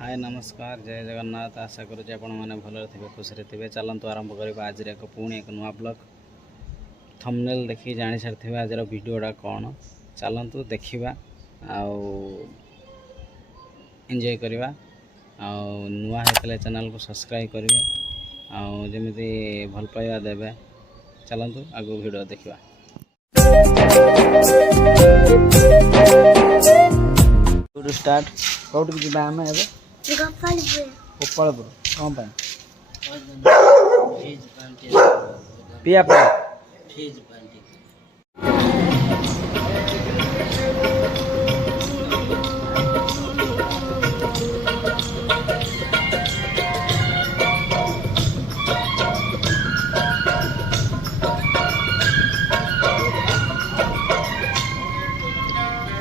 हाय नमस्कार जय जगन्नाथ। आशा करुँच आपण मैंने भल थे खुशी थे। चलतु आरंभ करवा आज एक पुणी एक नुआ ब्लॉग। थंबनेल देखी जानी सारी आज वीडियोटा कौन। चलतु देखा एंजॉय करवा। नुआ होते चैनल को सब्सक्राइब करेंगे आमती भल पाइबा देवे। चलतु आग वीडियो देखा। स्टार्ट कौट की जी आम ए गोपालपुर कौन पाए पिया पाए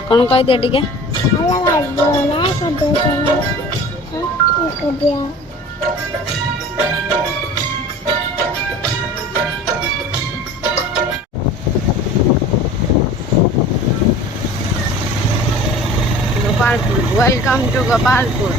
कौन कह दिया टिके गोपालपुर। Welcome to Gopalpur.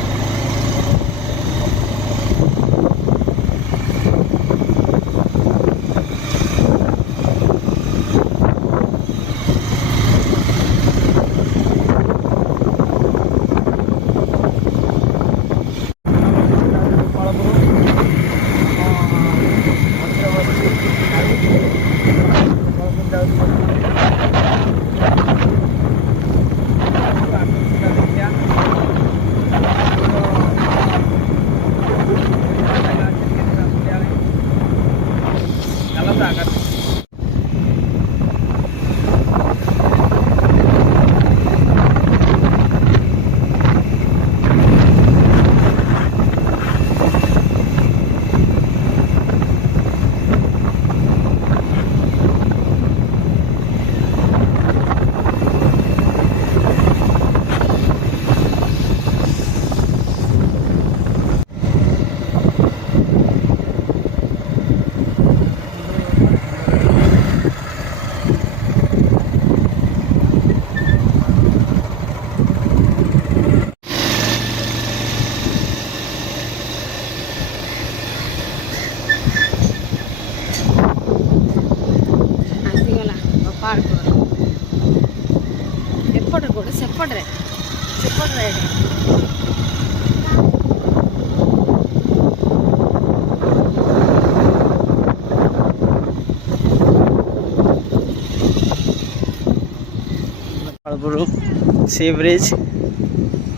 एपटे गोटे सेपटे सेपटे गोपालपुर सी ब्रिज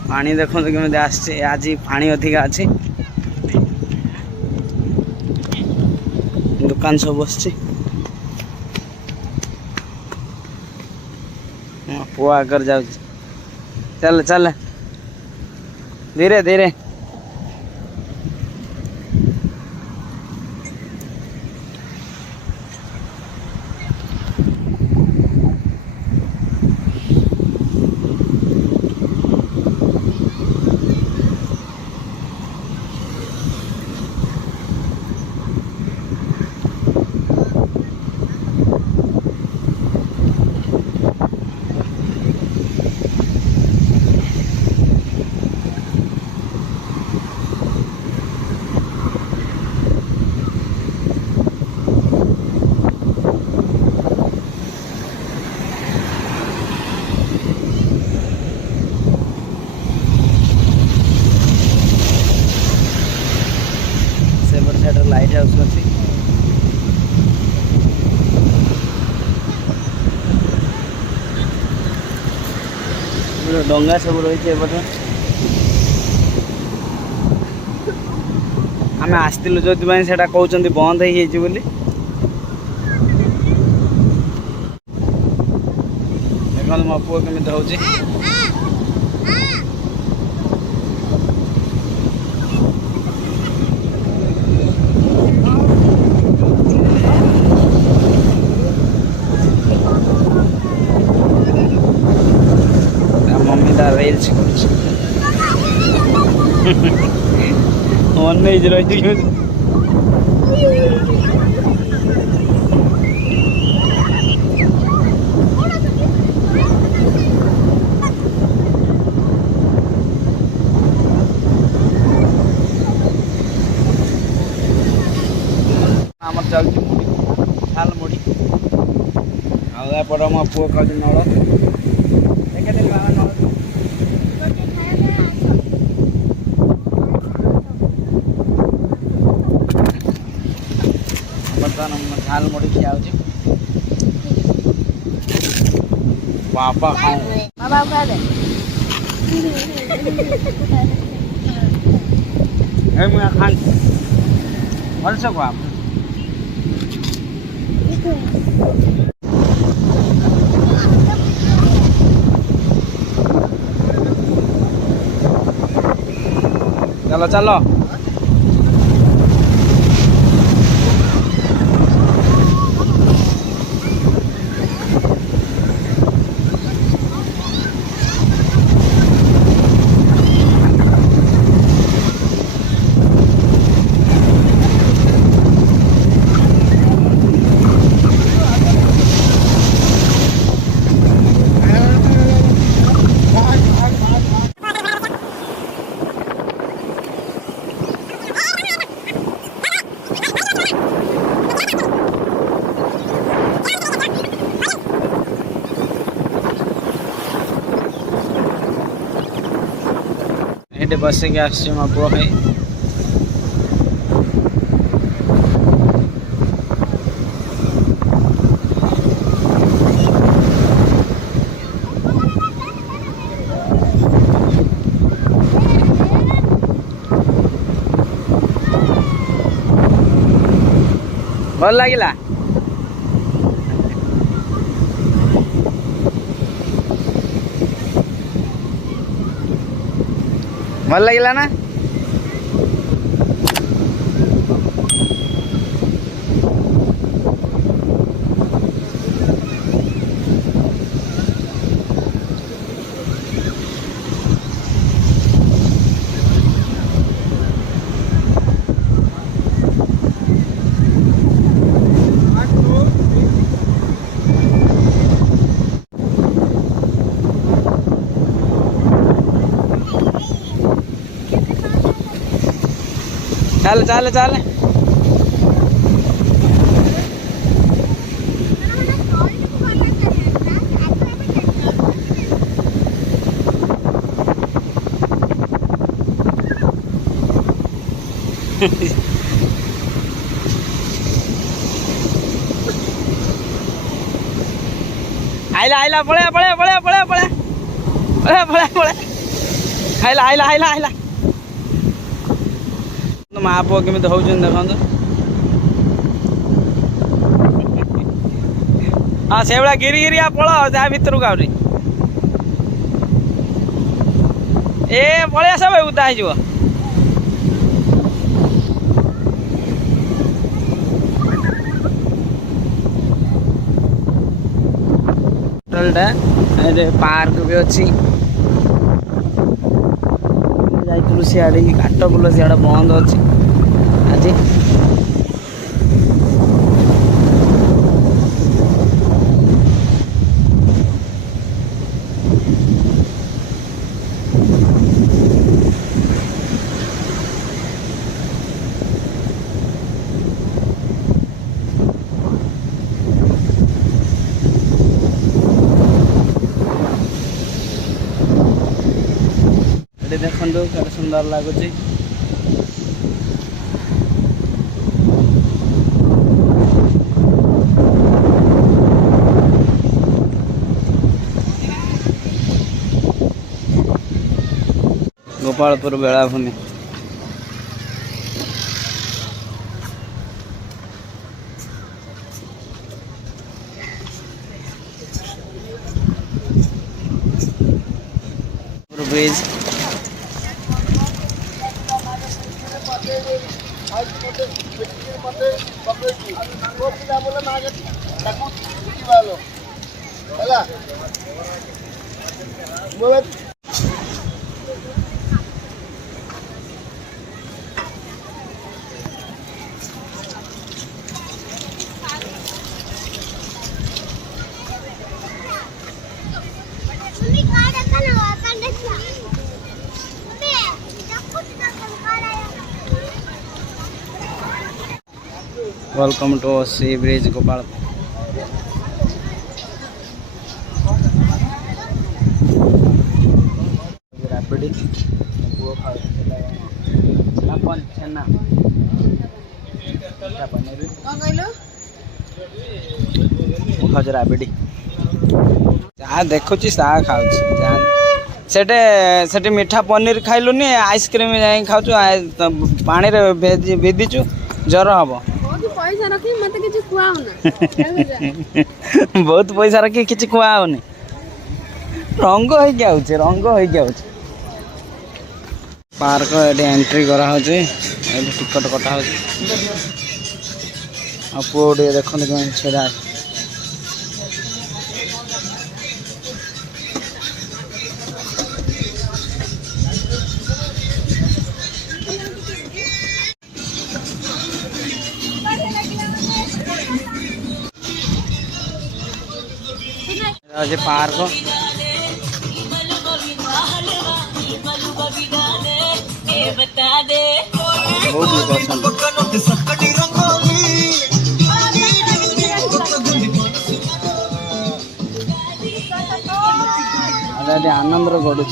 पानी देखो केमी आसचे। आज पानी अधिका अच्छी दुकान सब बस पुआ आकर जाऊ। चल चल धीरे धीरे। लाइट हाउस अच्छी डंगा सब रही आम आसलु जो से कहते बंद हो बोली। देखो मो पुओ केमी हो रील्स रही आम चलती मुड़ी झाल मुड़ी आगे मो पुओ खाऊ नल देखे बाबा नल बर्तमान झाल मुड़ी खिया बाबा खाऊ बाबा खा दे मुझे खान भल से आप चलो चलो ये बस के आस मो पुओ खाई भल लगिला भल लगिला ना चल चल चल आइला आइला पळे पळे पळे पळे पळे पळे पळे पळे आइला आइला आइला आइला माँ पुओ केमी हो देखो हाँ से भाया गिरी गिरी पड़ जा भर को आउरी ए पलि आस भाई उदा हो होटलटा पार्क भी अच्छी जाइलु सियाड़े काटपुल सियाड़े बंद अच्छी आज देखो केते सुंदर लगुच गोपालपुर बेलाभूमि beach welcome to sea beach Gopal. Rabri पुओ खाऊँ छेना पनीर खाऊ राबड़ी जहाँ देखुची सा खाऊ सेटे मीठा पनीर खाइलुनि आइसक्रीम जाए खाऊ पानी भेदीचु जर हम बहुत पैसा रखी किसी खुआ होनी रंग हो पार्क ये एंट्री करा टिकट कटा हो पुओ देखते छेड़ा पार्क बहुत लोग आनंद गड़ू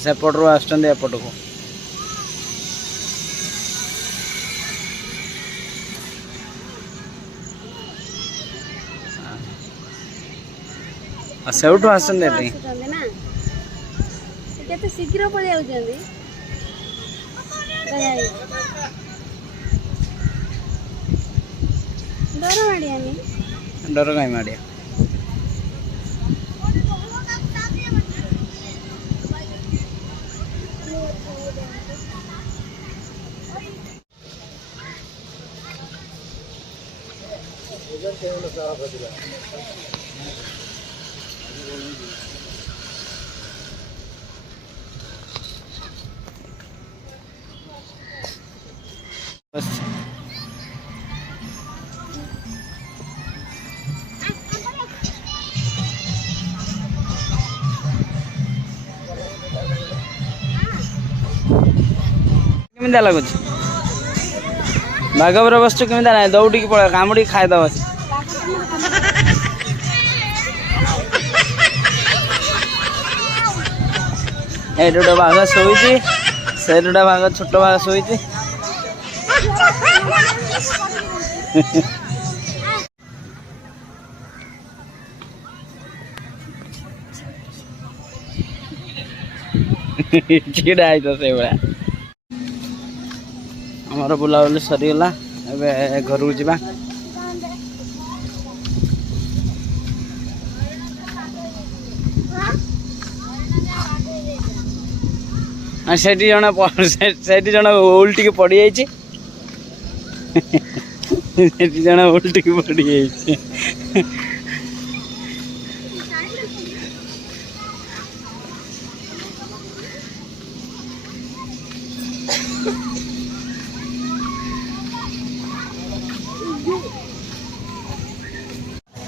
सेपटू एपट को सेठू आसते शीघ्र पड़े डर कहीं माड़िया बस केमिता लगुच बाघ बस केमिता ना दौड़ी पड़े कामुड़ी खाईदब ये गोटे बाघ शोची से गोटे बाघ छोट बाघ शोची छीड़ा है तो से भाया आमर बुलाबुली सरीगला ए घर को जीवा सेठी जन उल्टी पड़ जाइए जन उल्टी पड़ जाइए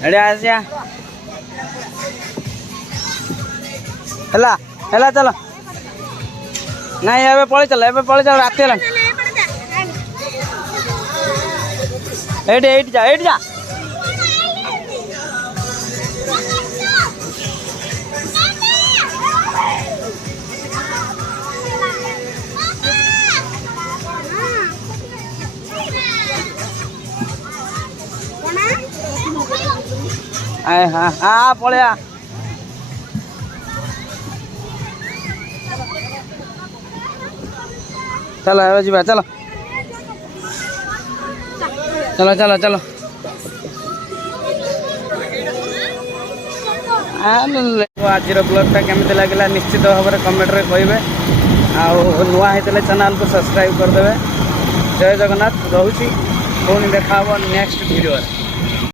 एडे आसिया हला चलो नहीं एबे पळे चल रात है एट जा हाँ हाँ पड़िया चलो ए जी चलो चलो चलो चलो आज ब्लॉगटा केमती लगे निश्चित भाव में कमेंट रे कहे नुआ होते चैनल को सब्सक्राइब करदे। जय जगन्नाथ रोची पुणी देखा नेक्स्ट वीडियो।